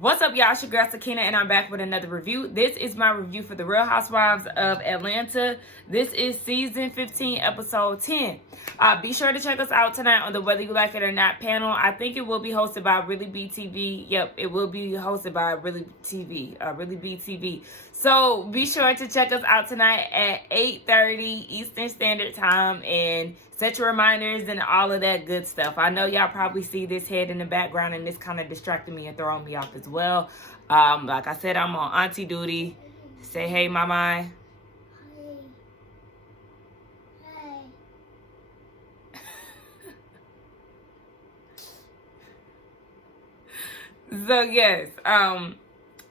What's up, y'all? It's your girl Sakina, and I'm back with another review. This is my review for The Real Housewives of Atlanta. This is season 15, episode 10. Be sure to check us out tonight on the Whether You Like It or Not panel. I think it will be hosted by Really BTV. Yep, it will be hosted by Really BTV. So be sure to check us out tonight at 8:30 Eastern Standard Time and set your reminders and all of that good stuff. I know y'all probably see this head in the background and this kind of distracting me and throwing me off as well. Like I said, I'm on auntie duty. Say hey, mama. So yes, I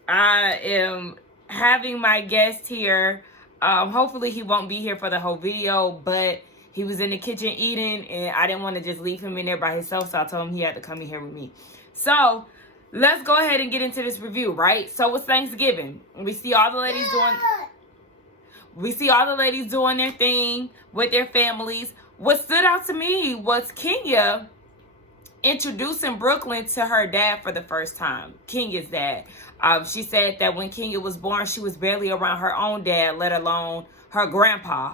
am having my guest here. Hopefully he won't be here for the whole video, but he was in the kitchen eating, and I didn't want to just leave him in there by himself, so I told him he had to come in here with me. So let's go ahead and get into this review, right? So it's Thanksgiving. We see all the ladies doing their thing with their families. What stood out to me was Kenya introducing Brooklyn to her dad for the first time, Kenya's dad. She said that when Kenya was born, she was barely around her own dad, let alone her grandpa.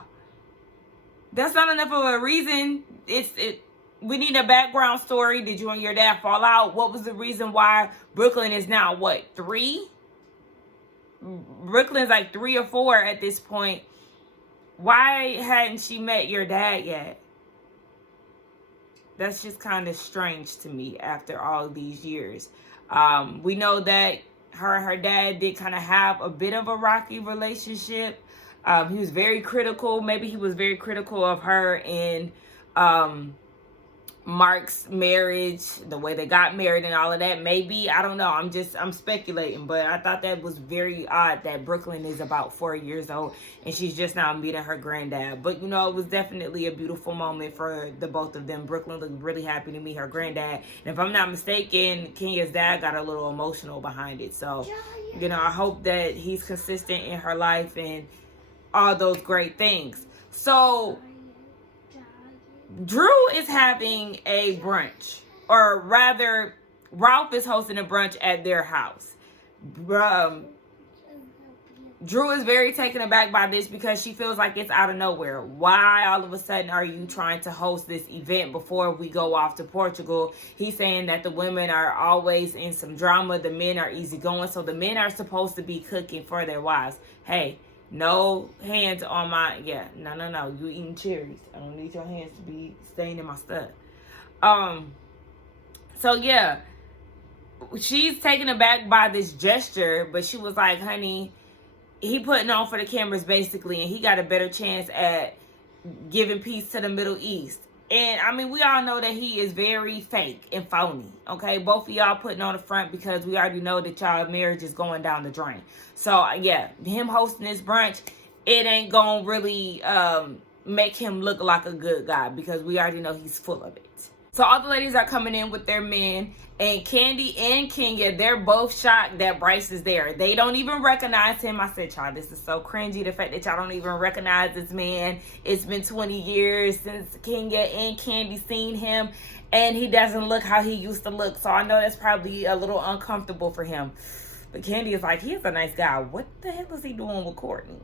That's not enough of a reason. We need a background story. Did you and your dad fall out? What was the reason why Brooklyn is now, what, 3? Brooklyn's like 3 or 4 at this point. Why hadn't she met your dad yet? That's just kind of strange to me after all these years. We know that her and her dad did kind of have a bit of a rocky relationship. He was very critical. Maybe he was very critical of her and Mark's marriage, the way they got married and all of that. Maybe, I don't know. I'm speculating, but I thought that was very odd that Brooklyn is about 4 years old and she's just now meeting her granddad. But, you know, it was definitely a beautiful moment for the both of them. Brooklyn looked really happy to meet her granddad. And if I'm not mistaken, Kenya's dad got a little emotional behind it. So, you know, I hope that he's consistent in her life and all those great things. So Drew is having a brunch, or rather Ralph is hosting a brunch at their house. Drew is very taken aback by this because she feels like it's out of nowhere. Why all of a sudden are you trying to host this event before we go off to Portugal? He's saying that the women are always in some drama. The men are easygoing. So the men are supposed to be cooking for their wives. Hey, no hands on my, no. You eating cherries. I don't need your hands to be staying in my stuff. So yeah, she's taken aback by this gesture, but she was like, honey, he putting on for the cameras basically, and he got a better chance at giving peace to the Middle East. And I mean, we all know that he is very fake and phony, okay? Both of y'all putting on the front because we already know that y'all marriage is going down the drain. So, yeah, him hosting this brunch, it ain't gonna really make him look like a good guy because we already know he's full of it. So all the ladies are coming in with their men, and Candy and Kenya, they're both shocked that Bryce is there. They don't even recognize him. I said, y'all, this is so cringy, the fact that y'all don't even recognize this man. It's been 20 years since Kenya and Candy seen him, and he doesn't look how he used to look. So I know that's probably a little uncomfortable for him. But Candy is like, he's a nice guy. What the hell is he doing with Courtney?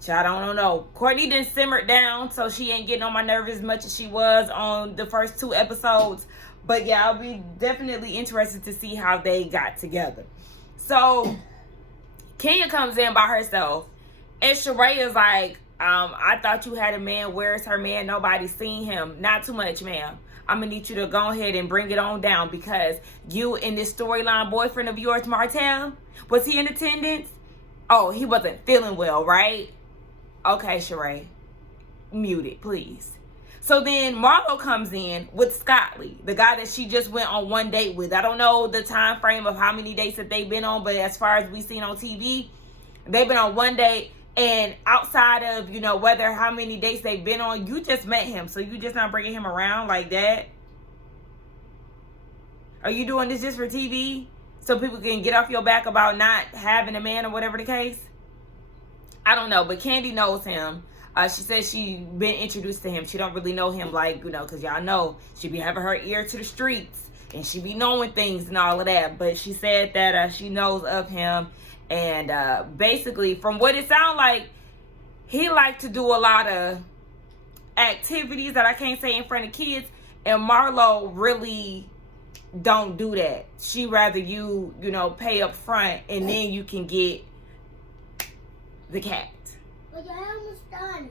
Child, I don't know. Courtney didn't simmer down, so she ain't getting on my nerves as much as she was on the first 2 episodes. But yeah, I'll be definitely interested to see how they got together. So Kenya comes in by herself, and Sheree is like, I thought you had a man. Where's her man? Nobody's seen him. Not too much, ma'am. I'm going to need you to go ahead and bring it on down because you and this storyline boyfriend of yours, Martell, was he in attendance? Oh, he wasn't feeling well, right? Okay, Sheree, mute it, please. So then Marlo comes in with Scottley, the guy that she just went on one date with. I don't know the time frame of how many dates that they've been on, but as far as we've seen on TV, they've been on one date. And outside of, you know, whether how many dates they've been on, you just met him. So you just not bringing him around like that? Are you doing this just for TV? So people can get off your back about not having a man or whatever the case? I don't know, but Candy knows him. She says she been introduced to him. She don't really know him like, you know, because y'all know she be having her ear to the streets. and she be knowing things and all of that. But she said that she knows of him, and basically, from what it sounds like, he liked to do a lot of activities that I can't say in front of kids, and Marlo really don't do that. She rather you pay up front, and then you can get the cat. But I almost done.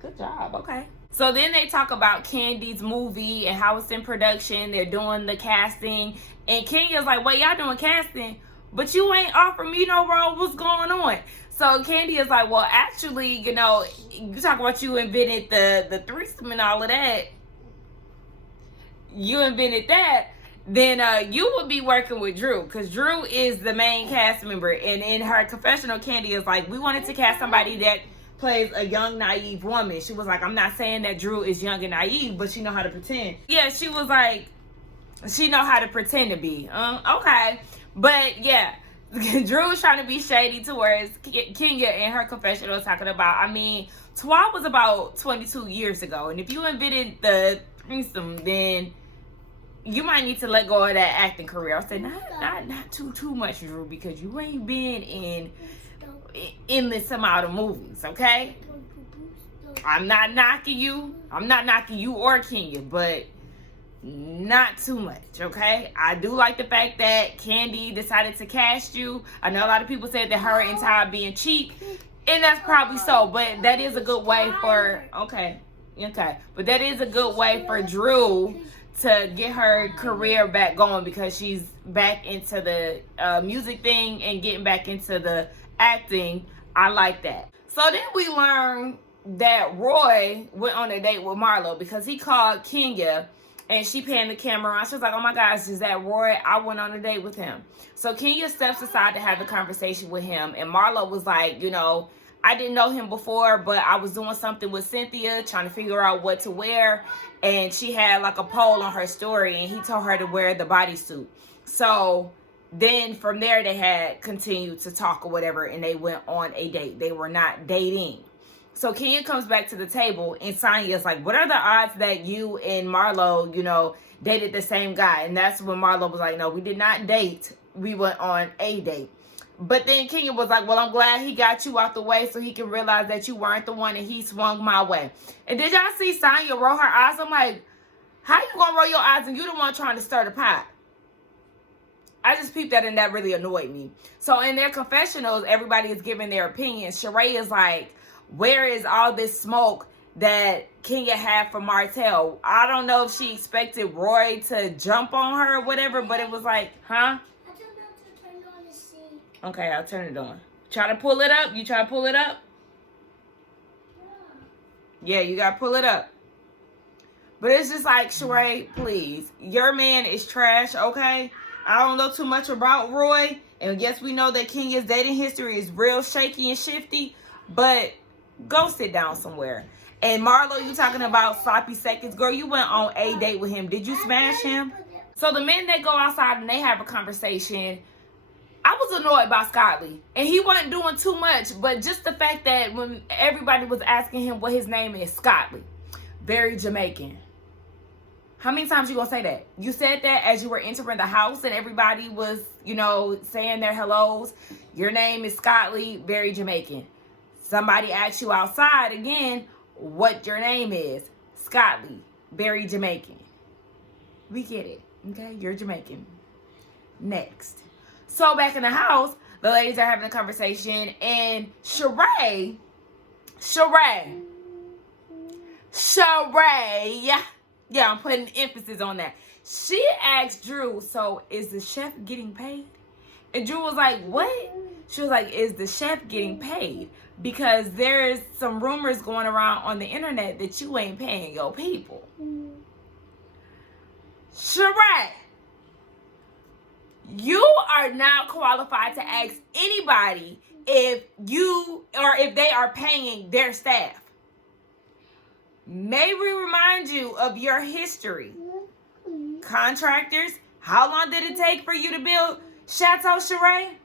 Good job. Okay. So then they talk about Candy's movie and how it's in production. They're doing the casting, and Kenya's like, "Wait, y'all doing casting? But you ain't offering me no role. What's going on?" So Candy is like, "Well, actually, you talk about you invented the threesome and all of that. You invented that. Then you would be working with Drew, because Drew is the main cast member." And in her confessional, Candy is like, "We wanted to cast somebody that plays a young, naive woman." She was like, "I'm not saying that Drew is young and naive, but she know how to pretend." Yeah, she was like, she know how to pretend to be. Okay. But yeah, Drew was trying to be shady towards Kenya in her confessional, talking about, Twa was about 22 years ago. And if you invented the threesome, then you might need to let go of that acting career. I said, not too much, Drew, because you ain't been in endless amount of movies, okay? I'm not knocking you. I'm not knocking you or Kenya, but not too much, okay? I do like the fact that Candy decided to cast you. I know a lot of people said that her and Ty being cheap, and that's probably so, but that is a good way for, okay, but that is a good way for Drew to get her career back going, because she's back into the music thing and getting back into the acting. I like that. So then we learn that Roy went on a date with Marlo, because he called Kenya and she panned the camera around. She was like, "Oh my gosh, is that Roy? I went on a date with him." So Kenya steps aside to have the conversation with him, and Marlo was like, "I didn't know him before, but I was doing something with Cynthia, trying to figure out what to wear, and she had like a poll on her story, and he told her to wear the bodysuit." So then from there, they had continued to talk or whatever, and they went on a date. They were not dating. So Kenya comes back to the table, and Sonya's like, "What are the odds that you and Marlo, dated the same guy?" And that's when Marlo was like, "No, we did not date. We went on a date." But then Kenya was like, "Well, I'm glad he got you out the way so he can realize that you weren't the one, and he swung my way." And did y'all see Sonya roll her eyes? I'm like, how you gonna roll your eyes and you the one trying to stir the pot? I just peeped that, and that really annoyed me. So in their confessionals, everybody is giving their opinions. Sheree is like, "Where is all this smoke that Kenya had for Martell?" I don't know if she expected Roy to jump on her or whatever, but it was like, huh? Okay, I'll turn it on. Try to pull it up. You try to pull it up? Yeah, you got to pull it up. But it's just like, Sheree, please. Your man is trash, okay? I don't know too much about Roy. And yes, we know that Kenya's dating history is real shaky and shifty. But go sit down somewhere. And Marlo, you talking about sloppy seconds. Girl, you went on a date with him. Did you smash him? So the men, they go outside and they have a conversation. I was annoyed by Scotty, and he wasn't doing too much, but just the fact that when everybody was asking him what his name is, Scotty, very Jamaican. How many times you gonna say that? You said that as you were entering the house and everybody was, saying their hellos. Your name is Scotty, very Jamaican. Somebody asked you outside again what your name is. Scotty, very Jamaican. We get it, okay? You're Jamaican. Next. So back in the house, the ladies are having a conversation, and Sheree, yeah, I'm putting emphasis on that. She asked Drew, "So is the chef getting paid?" And Drew was like, "What?" She was like, "Is the chef getting paid? Because there's some rumors going around on the internet that you ain't paying your people." Sheree, you are not qualified to ask anybody if they are paying their staff. May we remind you of your history. Contractors, how long did it take for you to build Chateau Sheree?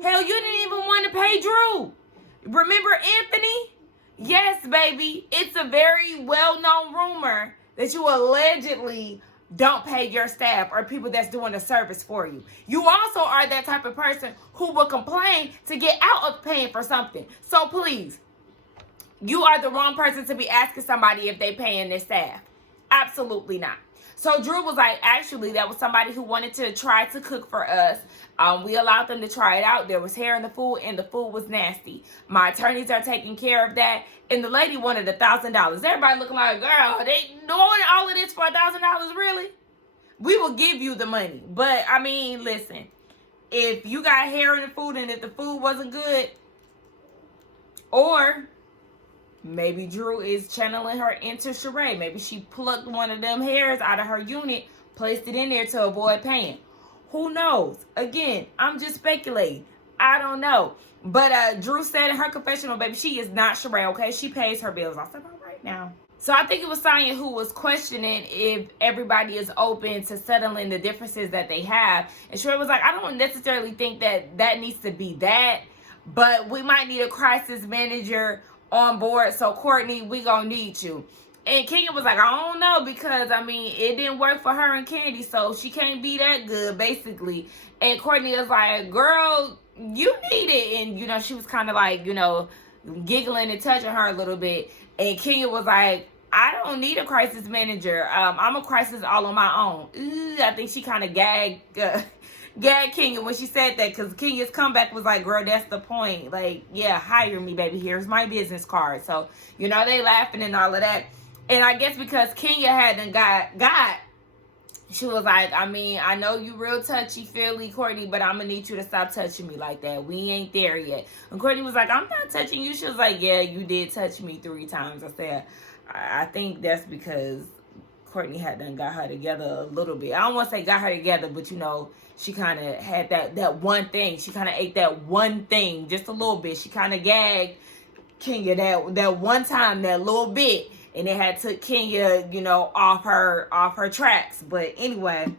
Hell, you didn't even want to pay Drew. Remember Anthony? Yes, baby. It's a very well-known rumor that you allegedly don't pay your staff or people that's doing a service for you. You also are that type of person who will complain to get out of paying for something. So please, you are the wrong person to be asking somebody if they paying their staff. Absolutely not. So Drew was like, actually, that was somebody who wanted to try to cook for us. We allowed them to try it out. There was hair in the food, and the food was nasty. My attorneys are taking care of that. And the lady wanted $1,000. Everybody looking like, girl, they doing all of this for $1,000, really? We will give you the money. But, I mean, listen. If you got hair in the food and if the food wasn't good, or maybe Drew is channeling her into Sheree. Maybe she plucked one of them hairs out of her unit, placed it in there to avoid paying. Who knows? Again, I'm just speculating. I don't know. But Drew said in her confessional, baby, she is not Sheree, okay? She pays her bills. I said, all right now. So I think it was Sonya who was questioning if everybody is open to settling the differences that they have. And Sheree was like, I don't necessarily think that needs to be that. But we might need a crisis manager on board. So Courtney, we gonna need you. And Kenya was like, I don't know, because I mean it didn't work for her and Candy, so she can't be that good, basically. And Courtney was like, girl, you need it. And you know, she was kind of like, you know, giggling and touching her a little bit. And Kenya was like, I don't need a crisis manager. I'm a crisis all on my own. I think she kind of gagged Kenya when she said that, because Kenya's comeback was like, girl, that's the point. Like, yeah, hire me, baby. Here's my business card. So, you know, they laughing and all of that. And I guess because Kenya hadn't got, she was like, I mean, I know you real touchy-feely, Courtney, but I'm going to need you to stop touching me like that. We ain't there yet. And Courtney was like, I'm not touching you. She was like, yeah, you did touch me 3 times. I said, I think that's because Courtney had done got her together a little bit. I don't want to say got her together, but you know, she kind of had that one thing. She kind of ate that one thing just a little bit. She kind of gagged Kenya that one time, that little bit. And it had took Kenya, you know, off her tracks. But anyway,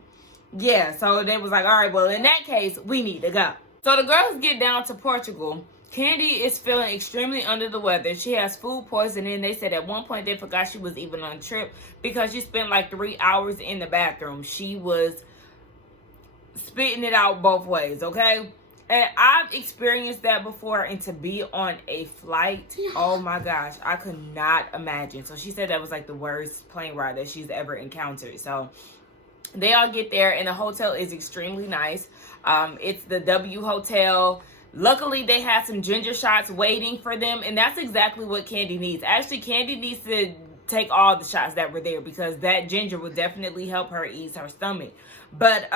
yeah, so they was like, all right, well, in that case, we need to go. So the girls get down to Portugal. Candy is feeling extremely under the weather. She has food poisoning. They said at one point they forgot she was even on a trip because she spent like 3 hours in the bathroom. She was spitting it out both ways, okay? And I've experienced that before, and to be on a flight, oh my gosh, I could not imagine. So she said that was like the worst plane ride that she's ever encountered. So they all get there, and the hotel is extremely nice. It's the W Hotel. Luckily, they had some ginger shots waiting for them, and that's exactly what Candy needs. Actually, Candy needs to take all the shots that were there because that ginger would definitely help her ease her stomach. But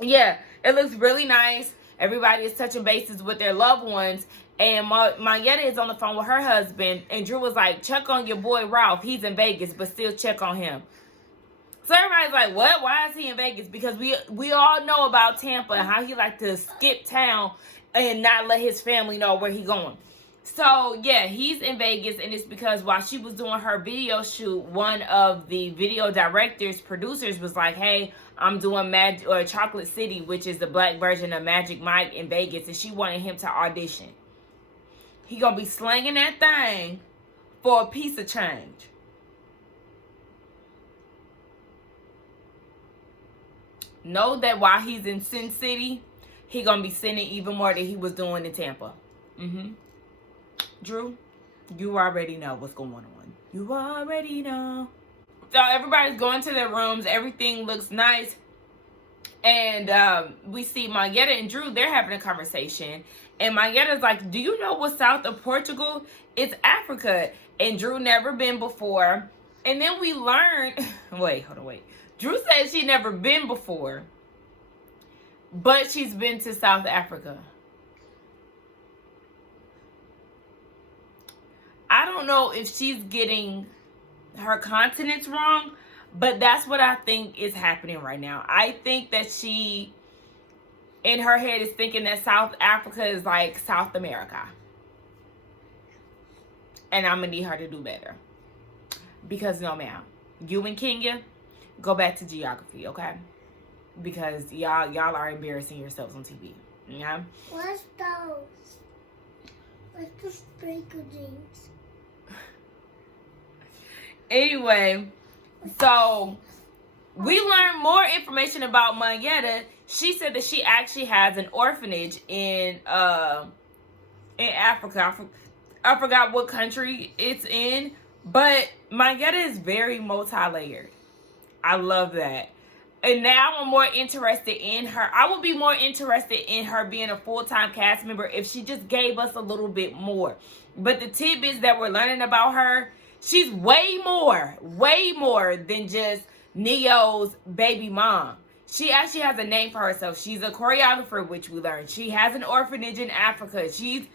yeah, it looks really nice. Everybody is touching bases with their loved ones. And Monyetta is on the phone with her husband. And Drew was like, check on your boy Ralph. He's in Vegas, but still check on him. So everybody's like, what? Why is he in Vegas? Because we all know about Tampa and how he like to skip town and not let his family know where he's going. So, yeah, he's in Vegas, and it's because while she was doing her video shoot, one of the video directors, producers, was like, hey, I'm doing Chocolate City, which is the black version of Magic Mike in Vegas, and she wanted him to audition. He gonna be slanging that thing for a piece of change. Know that while he's in Sin City, he gonna be sending even more than he was doing in Tampa. Drew, you already know what's going on. You already know. So everybody's going to their rooms. Everything looks nice. And we see Monyetta and Drew. They're having a conversation. And Monyetta's like, do you know what's south of Portugal? It's Africa. And Drew never been before. And then we learned... Wait. Drew said she never been before. But she's been to South Africa. I don't know if she's getting her continents wrong, but that's what I think is happening right now. I think that she, in her head, is thinking that South Africa is like South America. And I'm going to need her to do better. Because no, ma'am. You and Kenya, go back to geography, okay? Because y'all are embarrassing yourselves on TV. Yeah? What's those? What's the sprinkle jeans? Anyway, so we learned more information about Monyetta. She said that she actually has an orphanage in Africa. I forgot what country it's in, but Monyetta is very multi-layered. I love that. And now I'm more interested in her. I would be more interested in her being a full-time cast member if she just gave us a little bit more. But the tidbits that we're learning about her, she's way more than just Neo's baby mom. She actually has a name for herself. She's a choreographer, which we learned. She has an orphanage in Africa. She's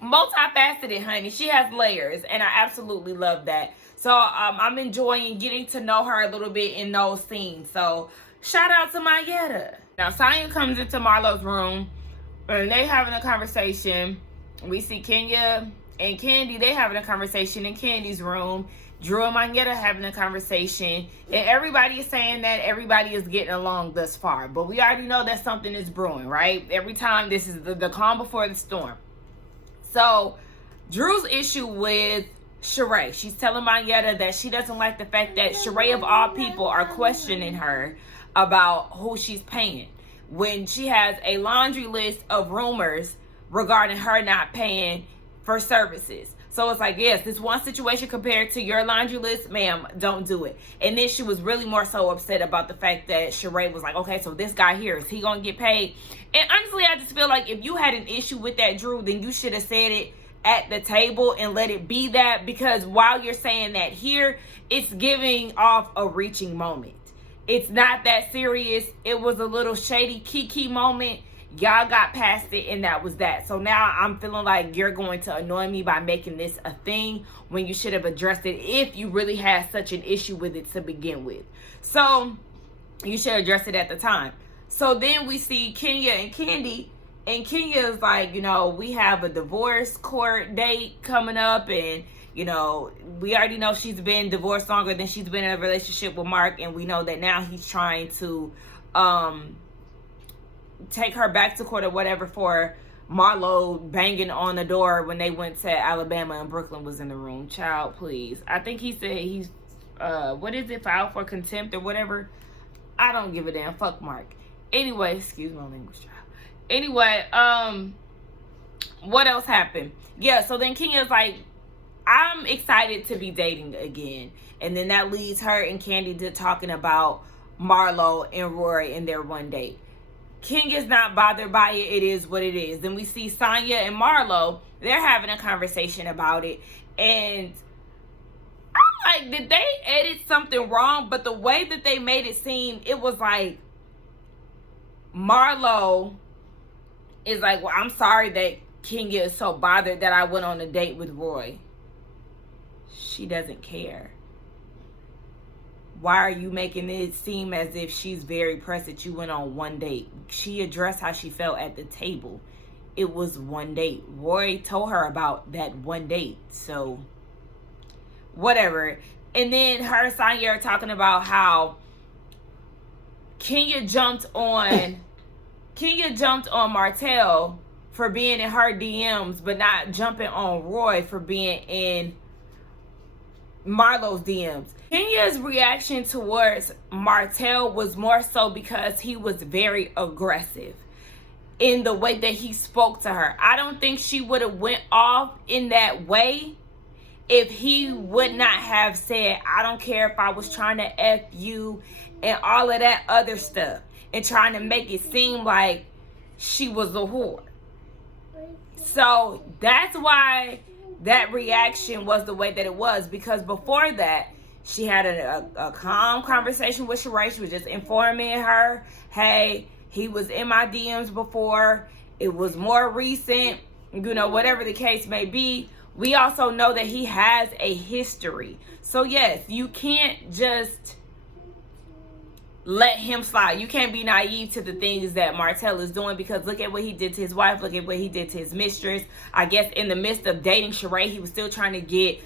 multifaceted, honey. She has layers, and I absolutely love that. So I'm enjoying getting to know her a little bit in those scenes. So shout out to Monyetta. Now Sonya comes into Marlo's room, and they having a conversation. We see Kenya and Candy. They having a conversation in Candy's room. Drew and Monyetta having a conversation, and everybody is saying that everybody is getting along thus far. But we already know that something is brewing, right? Every time this is the calm before the storm. So Drew's issue with Sheree, she's telling Monyetta that she doesn't like the fact that Sheree of all people are questioning her about who she's paying when she has a laundry list of rumors regarding her not paying for services. So it's like, yes, this one situation compared to your laundry list, ma'am, don't do it. And then she was really more so upset about the fact that Sheree was like, okay, so this guy here, is he gonna get paid? And honestly, I just feel like if you had an issue with that, Drew, then you should have said it at the table and let it be that, because while you're saying that here, it's giving off a reaching moment. It's not that serious. It was a little shady kiki moment. Y'all got past it, and that was that. So now I'm feeling like you're going to annoy me by making this a thing when you should have addressed it if you really had such an issue with it to begin with. So you should address it at the time. So then we see Kenya and Candy, and Kenya is like, you know, we have a divorce court date coming up, and you know, we already know she's been divorced longer than she's been in a relationship with Mark, and we know that now he's trying to take her back to court or whatever for Marlo banging on the door when they went to Alabama and Brooklyn was in the room. Child, please. I think he said he's what is it, filed for contempt or whatever. I don't give a damn. Fuck Mark. Anyway, excuse my language, child. Anyway, what else happened? Yeah, so then Kenya's like, I'm excited to be dating again. And then that leads her and Candy to talking about Marlo and Rory in their one date. Kenya's not bothered by it. It is what it is. Then we see Sonya and Marlo. They're having a conversation about it. And I'm like, did they edit something wrong? But the way that they made it seem, it was like Marlo is like, well, I'm sorry that Kenya is so bothered that I went on a date with Roy. She doesn't care. Why are you making it seem as if she's very pressed that you went on one date? She addressed how she felt at the table. It was one date. Roy told her about that one date. So, whatever. And then her and Sonya are talking about how Kenya jumped on Martell for being in her DMs, but not jumping on Roy for being in Marlo's DMs. Kenya's reaction towards Martell was more so because he was very aggressive in the way that he spoke to her. I don't think she would have went off in that way if he would not have said, I don't care if I was trying to F you and all of that other stuff, and trying to make it seem like she was a whore. So that's why that reaction was the way that it was, because before that, she had a calm conversation with Sheree. She was just informing her, hey, he was in my DMs before. It was more recent, you know, whatever the case may be. We also know that he has a history. So yes, you can't just let him slide. You can't be naive to the things that Martell is doing, because look at what he did to his wife. Look at what he did to his mistress. I guess in the midst of dating Sheree, he was still trying to get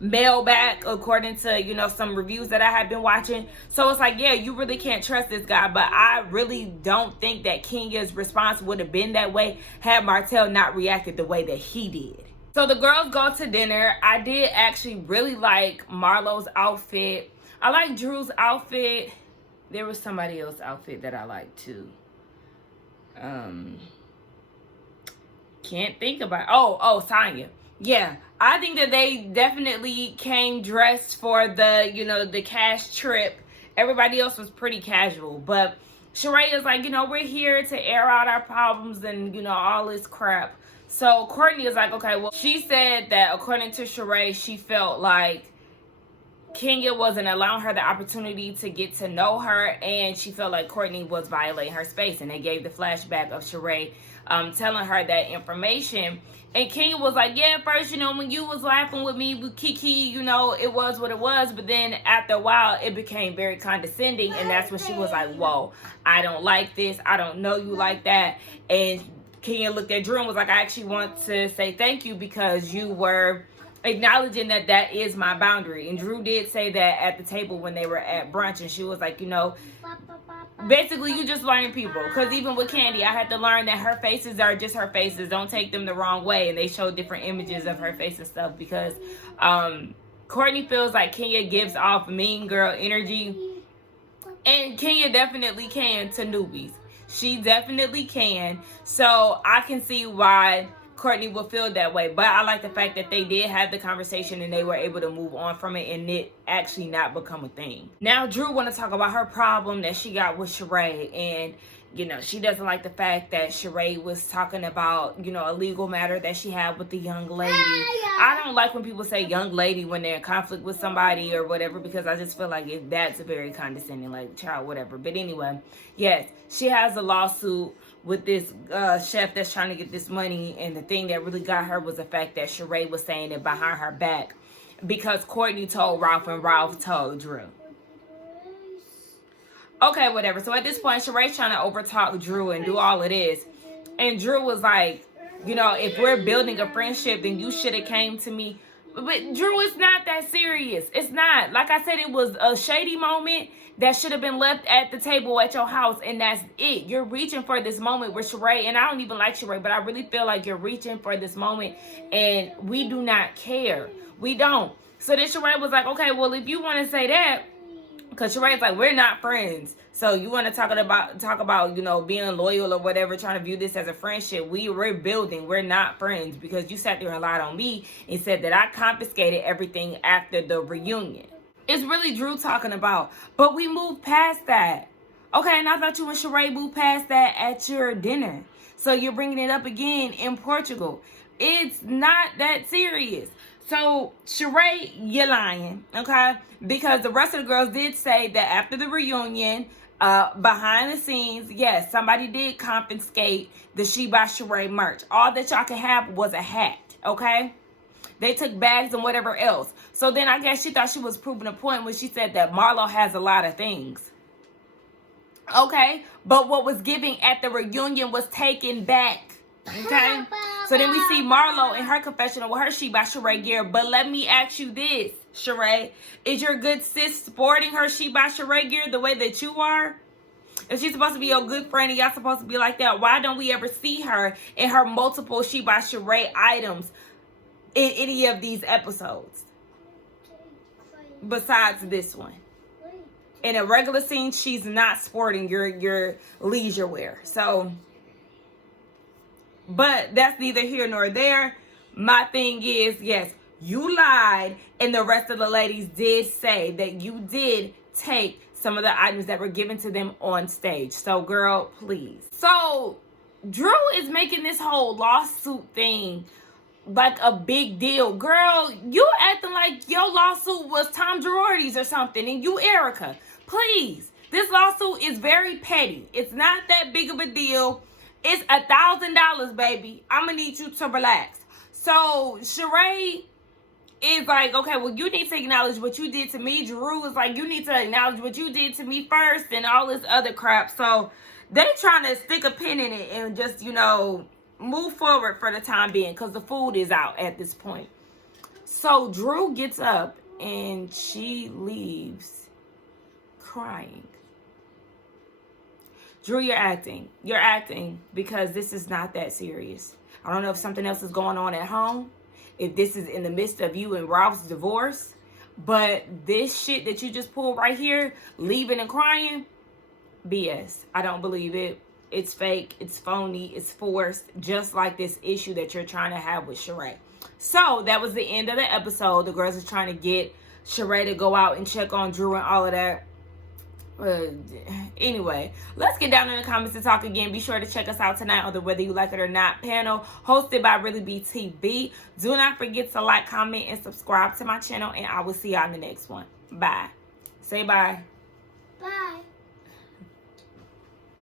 mail back, according to, you know, some reviews that I had been watching. So it's like, yeah, you really can't trust this guy. But I really don't think that Kenya's response would have been that way had Martell not reacted the way that he did. So the girls go to dinner. I did actually really like Marlo's outfit. I like Drew's outfit. There was somebody else's outfit that I liked too. Can't think about. Oh, Sonya. Yeah, I think that they definitely came dressed for the cash trip. Everybody else was pretty casual, but Sheree is like, we're here to air out our problems and all this crap. So Courtney is like, okay, well, she said that according to Sheree, she felt like Kenya wasn't allowing her the opportunity to get to know her, and she felt like Courtney was violating her space. And they gave the flashback of Sheree telling her that information. And Kenya was like, yeah, at first, when you was laughing with me with Kiki, it was what it was. But then after a while, it became very condescending. And that's when she was like, whoa, I don't like this. I don't know you like that. And Kenya looked at Drew and was like, I actually want to say thank you because you were acknowledging that is my boundary. And Drew did say that at the table when they were at brunch. And she was like, basically, you just learning people. Because even with Candy, I had to learn that her faces are just her faces. Don't take them the wrong way. And they show different images of her face and stuff. Because Courtney feels like Kenya gives off mean girl energy. And Kenya definitely can to newbies. She definitely can. So I can see why Courtney will feel that way. But I like the fact that they did have the conversation and they were able to move on from it and it actually not become a thing. Now Drew want to talk about her problem that she got with Sheree, and she doesn't like the fact that Sheree was talking about a legal matter that she had with the young lady. I don't like when people say young lady when they're in conflict with somebody or whatever, because I just feel like that's very condescending, like child, whatever. But anyway, yes, she has a lawsuit with this chef that's trying to get this money, and the thing that really got her was the fact that Sheree was saying it behind her back because Courtney told Ralph and Ralph told Drew. Okay, whatever. So at this point, Sheree's trying to overtalk Drew and do all of this, and Drew was like, if we're building a friendship, then you should have came to me. But Drew, it's not that serious. It's not. Like I said, it was a shady moment that should have been left at the table at your house, and that's it. You're reaching for this moment with Sheree, and I don't even like Sheree, but I really feel like you're reaching for this moment, and we do not care. We don't. So then Sheree was like, okay, well, if you want to say that, because Sheree's like, we're not friends. So you want to talk about, being loyal or whatever, trying to view this as a friendship. We're building. We're not friends because you sat there and lied on me and said that I confiscated everything after the reunion. It's really Drew talking about. But we moved past that. Okay, and I thought you and Sheree moved past that at your dinner. So you're bringing it up again in Portugal. It's not that serious. So, Sheree, you're lying, okay? Because the rest of the girls did say that after the reunion, behind the scenes, yes, somebody did confiscate the She by Sheree merch. All that y'all could have was a hat, okay? They took bags and whatever else. So then I guess she thought she was proving a point when she said that Marlo has a lot of things. Okay? But what was giving at the reunion was taken back. Okay? So then we see Marlo in her confessional with her She by Sheree gear. But let me ask you this, Sheree. Is your good sis sporting her She by Sheree gear the way that you are? If she's supposed to be your good friend and y'all supposed to be like that, why don't we ever see her in her multiple She by Sheree items in any of these episodes? Besides this one. In a regular scene, she's not sporting your leisure wear. So, but that's neither here nor there. My thing is, yes, you lied, and the rest of the ladies did say that you did take some of the items that were given to them on stage. So, girl, please. So, Drew is making this whole lawsuit thing like a big deal. Girl, you acting like your lawsuit was Tom Girardi's or something, and you Erica. Please. This lawsuit is very petty. It's not that big of a deal. It's $1,000, baby. I'm gonna need you to relax. So Sheree is like, okay, well, you need to acknowledge what you did to me. Drew is like, you need to acknowledge what you did to me first, and all this other crap. So they trying to stick a pin in it and just, move forward for the time being, because the food is out at this point. So Drew gets up and she leaves crying. Drew, you're acting. You're acting because this is not that serious. I don't know if something else is going on at home, if this is in the midst of you and Ralph's divorce, But this shit that you just pulled right here, leaving and crying, BS. I don't believe it. It's fake. It's phony. It's forced. Just like this issue that you're trying to have with Sheree. So that was the end of the episode. The girls are trying to get Sheree to go out and check on Drew and all of that. Anyway, let's get down in the comments and talk again. Be sure to check us out tonight on the Whether You Like It or Not panel, hosted by Really BTV. Do not forget to like, comment, and subscribe to my channel, and I will see y'all in the next one. Bye. Say bye. Bye.